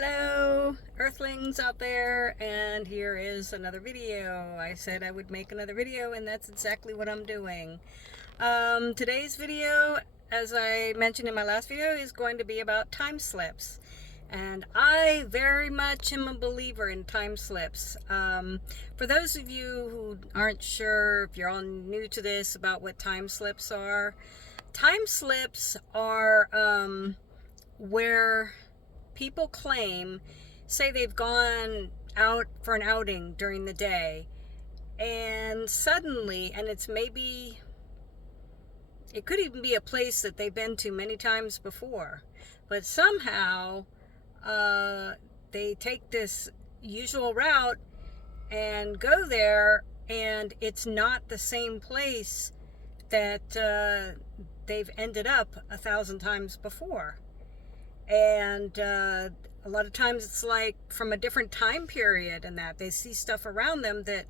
Hello, Earthlings out there, and here is another video. I said I would make another video, and that's exactly what I'm doing. Today's video, as I mentioned in my last video, is going to be about time slips. And I very much am a believer in time slips. For those of you who aren't sure, if you're all new to this, about what time slips are where people say they've gone out for an outing during the day, and suddenly, and it could even be a place that they've been to many times before, but somehow they take this usual route and go there, and it's not the same place that they've ended up 1,000 times before. And a lot of times it's like from a different time period, and that they see stuff around them that,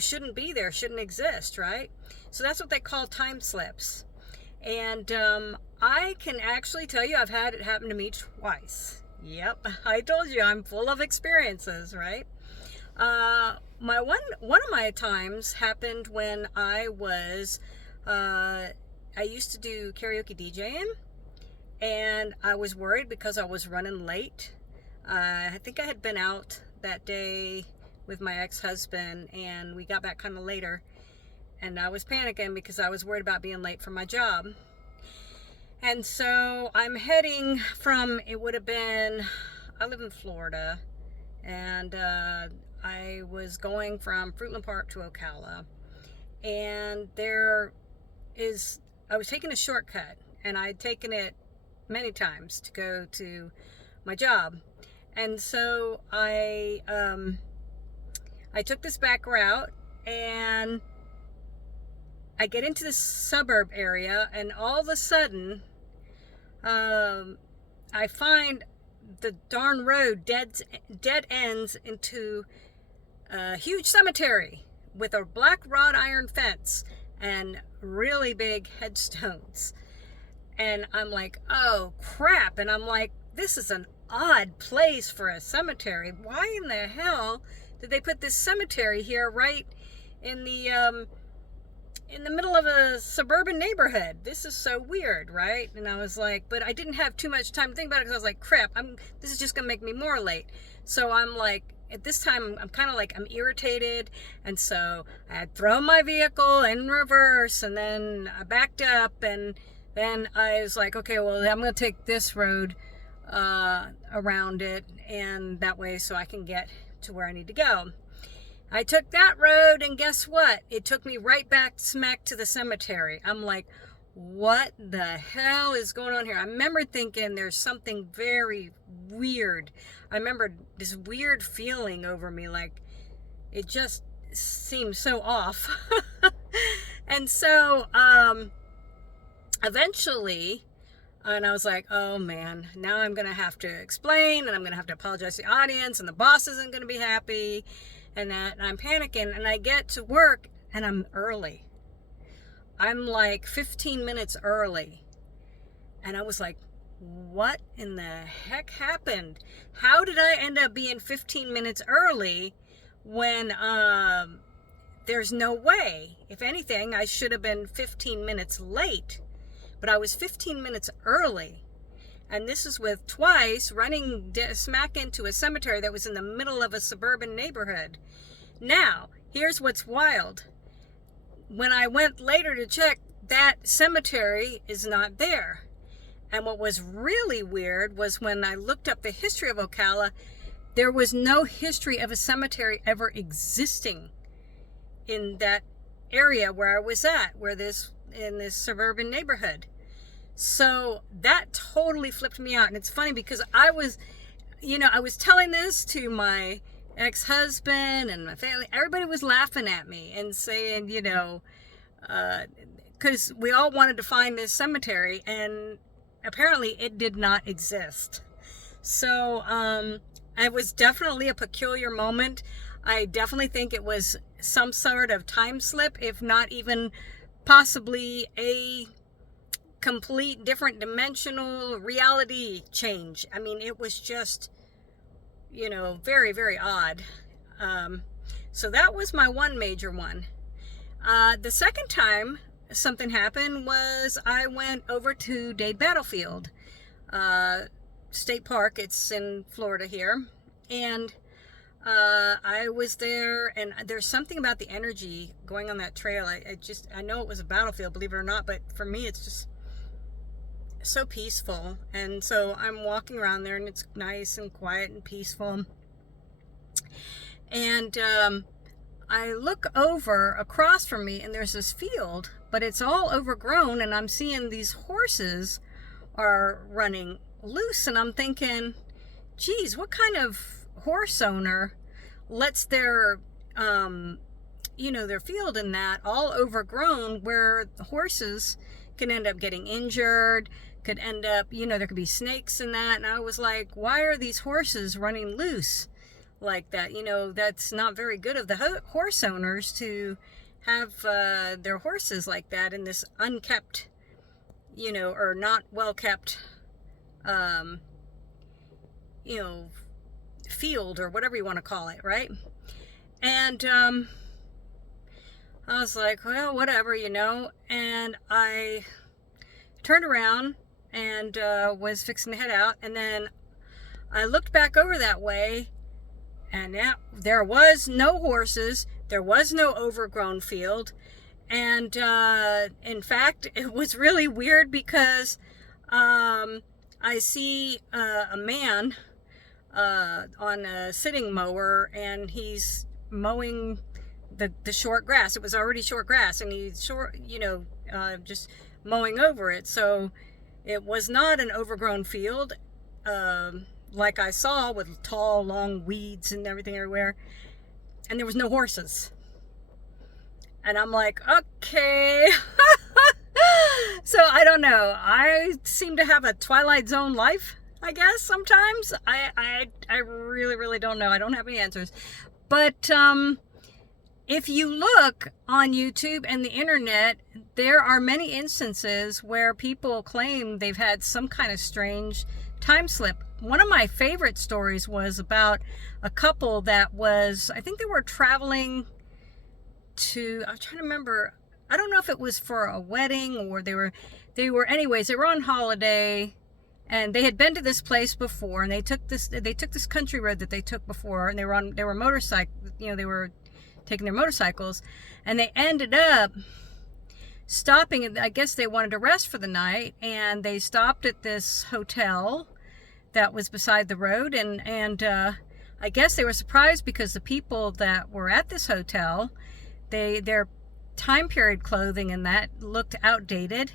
shouldn't be there, shouldn't exist, right? So that's what they call time slips. And I can actually tell you I've had it happen to me twice. Yep, I told you I'm full of experiences, right? One of my times happened when I used to do karaoke DJing. And I was worried because I was running late. I think I had been out that day with my ex-husband, and we got back kind of later. And I was panicking because I was worried about being late for my job. And so I'm heading I live in Florida, and I was going from Fruitland Park to Ocala. And I was taking a shortcut, and I'd taken it many times to go to my job. And so I took this back route, and I get into the suburb area, and all of a sudden I find the darn road dead ends into a huge cemetery with a black wrought iron fence and really big headstones. And I'm like, oh crap. And I'm like, this is an odd place for a cemetery. Why in the hell did they put this cemetery here right in the middle of a suburban neighborhood? This is so weird, right? And I was like, but I didn't have too much time to think about it, because I was like, crap, this is just gonna make me more late. So I'm like, at this time, I'm kind of like, I'm irritated. And so I had thrown my vehicle in reverse, and then I backed up, and then I was like, okay, well, I'm going to take this road around it, and that way so I can get to where I need to go. I took that road, and guess what? It took me right back smack to the cemetery. I'm like, what the hell is going on here? I remember thinking there's something very weird. I remember this weird feeling over me, like it just seemed so off. And so eventually, and I was like, oh man, now I'm going to have to explain, and I'm going to have to apologize to the audience, and the boss isn't going to be happy, and I'm panicking, and I get to work, and I'm early. I'm like 15 minutes early. And I was like, what in the heck happened? How did I end up being 15 minutes early when there's no way? If anything, I should have been 15 minutes late. But I was 15 minutes early. And this is with twice running smack into a cemetery that was in the middle of a suburban neighborhood. Now, here's what's wild. When I went later to check, that cemetery is not there. And what was really weird was when I looked up the history of Ocala, there was no history of a cemetery ever existing in that area where I was at, in this suburban neighborhood. So that totally flipped me out. And it's funny because I was telling this to my ex-husband and my family. Everybody was laughing at me and saying, because we all wanted to find this cemetery, and apparently it did not exist. So it was definitely a peculiar moment. I definitely think it was some sort of time slip, if not even possibly a complete different dimensional reality change. I mean, it was just you know, very, very odd. So that was my one major one. The second time something happened was I went over to Dade Battlefield State Park. It's in Florida here. And I was there, and there's something about the energy going on that trail. I know it was a battlefield, believe it or not, but for me it's just so peaceful. And so I'm walking around there, and it's nice and quiet and peaceful. And I look over across from me, and there's this field, but it's all overgrown, and I'm seeing these horses are running loose, and I'm thinking, geez, what kind of horse owner lets their their field in that all overgrown, where the horses can end up getting injured, could end up, there could be snakes in that. And I was like, why are these horses running loose like that? That's not very good of the horse owners to have their horses like that in this unkept, or not well kept field, or whatever you want to call it, right? And I was like, well, whatever, and I turned around and was fixing to head out, and then I looked back over that way, and now there was no horses, there was no overgrown field. And in fact, it was really weird, because I see a man on a sitting mower, and he's mowing the short grass. It was already short grass, and he's just mowing over it. So it was not an overgrown field like I saw, with tall, long weeds and everything everywhere. And there was no horses. And I'm like, okay. So I don't know. I seem to have a Twilight Zone life, I guess, sometimes. I really, really don't know. I don't have any answers. But if you look on YouTube and the internet, there are many instances where people claim they've had some kind of strange time slip. One of my favorite stories was about a couple that was, I think they were traveling to, I'm trying to remember, I don't know if it was for a wedding, or they were on holiday, and they had been to this place before, and they took this country road that they took before, and they were motorcycle, they were taking their motorcycles, and they ended up stopping, and I guess they wanted to rest for the night, and they stopped at this hotel that was beside the road, and I guess they were surprised, because the people that were at this hotel, their time period clothing and that looked outdated,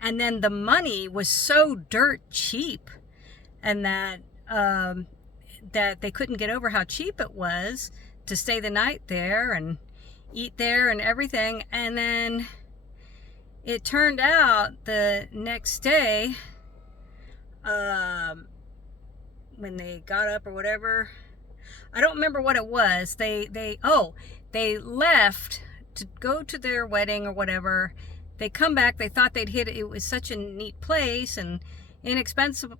and then the money was so dirt cheap, and that that they couldn't get over how cheap it was to stay the night there and eat there and everything. And then it turned out the next day, when they got up or whatever, I don't remember what it was, they left to go to their wedding or whatever. They come back, they thought they'd hit it. It was such a neat place and inexpensive,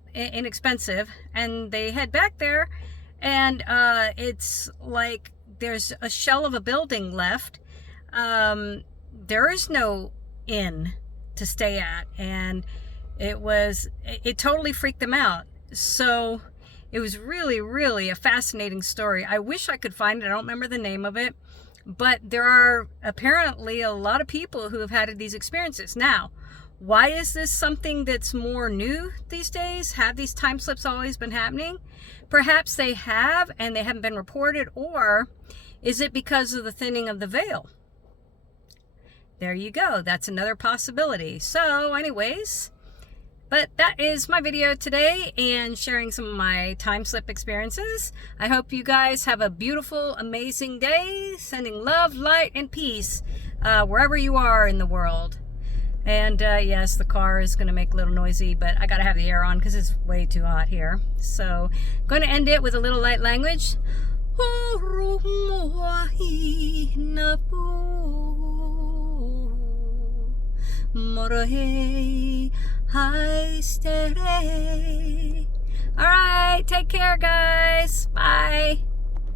and they head back there, and it's like there's a shell of a building left. There is no inn to stay at, and it totally freaked them out. So it was really, really a fascinating story. I wish I could find it. I don't remember the name of it. But there are apparently a lot of people who have had these experiences. Now, why is this something that's more new these days? Have these time slips always been happening? Perhaps they have, and they haven't been reported. Or is it because of the thinning of the veil? There you go. That's another possibility. So anyways, but that is my video today, and sharing some of my time slip experiences. I hope you guys have a beautiful, amazing day. Sending love, light, and peace wherever you are in the world. And yes, the car is going to make a little noisy, but I got to have the air on because it's way too hot here. So I'm going to end it with a little light language. Alright, take care, guys.